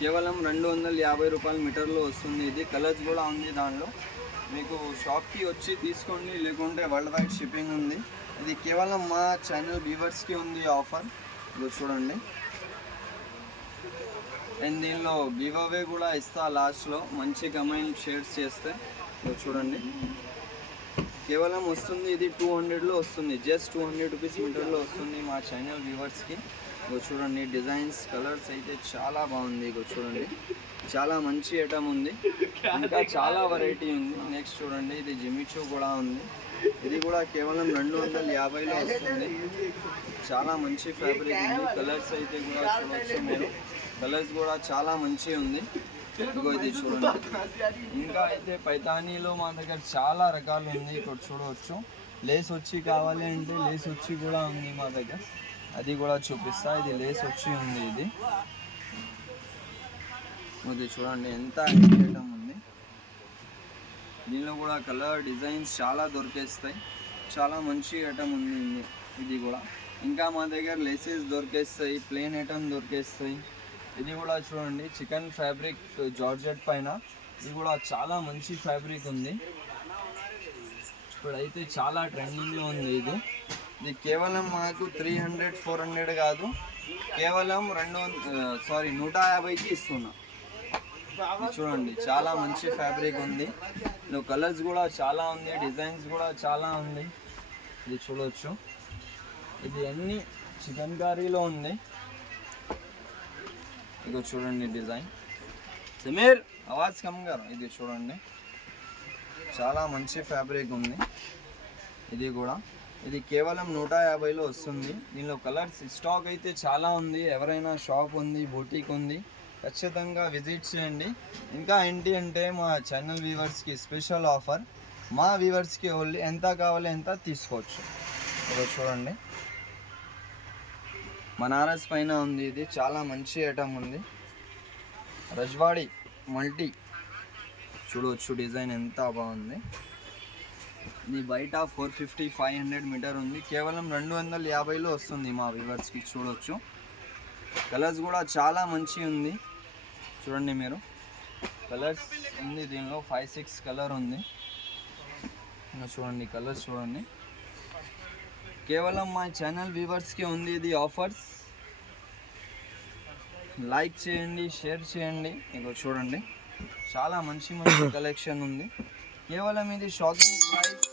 కేవలం 250 రూపాయల మీటర్లో వస్తుంది. ఇది కలర్స్ కూడా ఉంది దానిలో. మీకు షాప్కి వచ్చి తీసుకోండి, లేకుంటే వరల్డ్ వైడ్ షిప్పింగ్ ఉంది. ఇది కేవలం మా ఛానల్ వ్యూవర్స్కి ఉంది ఆఫర్. ఇది చూడండి. అండ్ దీనిలో గివ్ అవే కూడా ఇస్తా లాస్ట్లో, మంచి కమెంట్ షేర్స్ చేస్తే. ఇది చూడండి, కేవలం వస్తుంది ఇది 200లో వస్తుంది. జస్ట్ 200 రూపీస్ మీటర్లో వస్తుంది మా ఛానల్ వ్యూవర్స్కి. ఇగో చూడండి, డిజైన్స్ కలర్స్ అయితే చాలా బాగుంది. ఇగో చూడండి, చాలా మంచి ఐటమ్ ఉంది. ఇంకా చాలా వెరైటీ ఉంది. నెక్స్ట్ చూడండి, ఇది జిమిచూ కూడా ఉంది. ఇది కూడా కేవలం 250లో వస్తుంది. చాలా మంచి ఫ్యాబ్రిక్ ఉంది. కలర్స్ అయితే కూడా చూడవచ్చు మీరు. కలర్స్ కూడా చాలా మంచి ఉంది. ఇగో ఇది చూడండి. ఇంకా అయితే పైతానీలో మా దగ్గర చాలా రకాలు ఉంది. ఇక్కడ చూడవచ్చు. లేస్ వచ్చి కావాలి అంటే లేస్ వచ్చి కూడా ఉంది మా దగ్గర, అది కూడా చూపిస్తా. ఇది లేస్ వచ్చి ఉంది. ఇది చూడండి, ఎంత ఐటమ్ ఉంది. దీనిలో కూడా కలర్ డిజైన్స్ చాలా దొరికేస్తాయి. చాలా మంచి ఐటమ్ ఉంది ఇది కూడా. ఇంకా మా దగ్గర లేసెస్ దొరికేస్తాయి, ప్లెయిన్ ఐటమ్ దొరికేస్తాయి. ఇది కూడా చూడండి, చికెన్ ఫ్యాబ్రిక్ జార్జెట్ పైన. ఇది కూడా చాలా మంచి ఫ్యాబ్రిక్ ఉంది. ఇప్పుడైతే చాలా ట్రెండింగ్లో ఉంది ఇది. ఇది కేవలం మాకు 300-400 కాదు, కేవలం 150కి ఇస్తున్నా. చూడండి, చాలా మంచి ఫ్యాబ్రిక్ ఉంది. కలర్స్ కూడా చాలా ఉంది, డిజైన్స్ కూడా చాలా ఉంది. ఇది చూడవచ్చు. ఇది అన్ని చికెన్ కర్రీలో ఉంది. ఇదిగో చూడండి డిజైన్. సమీర్ ఆవాజ్ కమ్ గారు. ఇది చూడండి, చాలా మంచి ఫ్యాబ్రిక్ ఉంది. ఇది కూడా ఇది కేవలం 150లో వస్తుంది. దీనిలో కలర్స్ స్టాక్ అయితే చాలా ఉంది. ఎవరైనా షాప్ ఉంది, బొటీక్ ఉంది, ఖచ్చితంగా విజిట్ చేయండి. ఇంకా ఏంటి అంటే మా ఛానల్ వ్యూవర్స్కి స్పెషల్ ఆఫర్. మా వ్యూవర్స్కి ఓన్లీ ఎంత కావాలి ఎంత తీసుకోవచ్చు. ఇదిగో చూడండి, బనారస్ పైన ఉంది. ఇది చాలా మంచి ఐటమ్ ఉంది. రజ్వాడి మల్టీ చూడవచ్చు, డిజైన్ ఎంత బాగుంది. ఇది బయట 450-500 మీటర్ ఉంది. కేవలం 250లో వస్తుంది మా వ్యూవర్స్కి. చూడవచ్చు, కలర్స్ కూడా చాలా మంచి ఉంది. చూడండి మీరు, కలర్స్ ఉంది దీనిలో 5-6 కలర్ ఉంది. చూడండి కలర్స్ చూడండి. కేవలం మా ఛానల్ వ్యూవర్స్కి ఉంది ఇది ఆఫర్స్. లైక్ చేయండి, షేర్ చేయండి. ఇగో చూడండి, చాలా మంచి మంచి కలెక్షన్ ఉంది. కేవలం ఇది షాపింగ్ ప్రైస్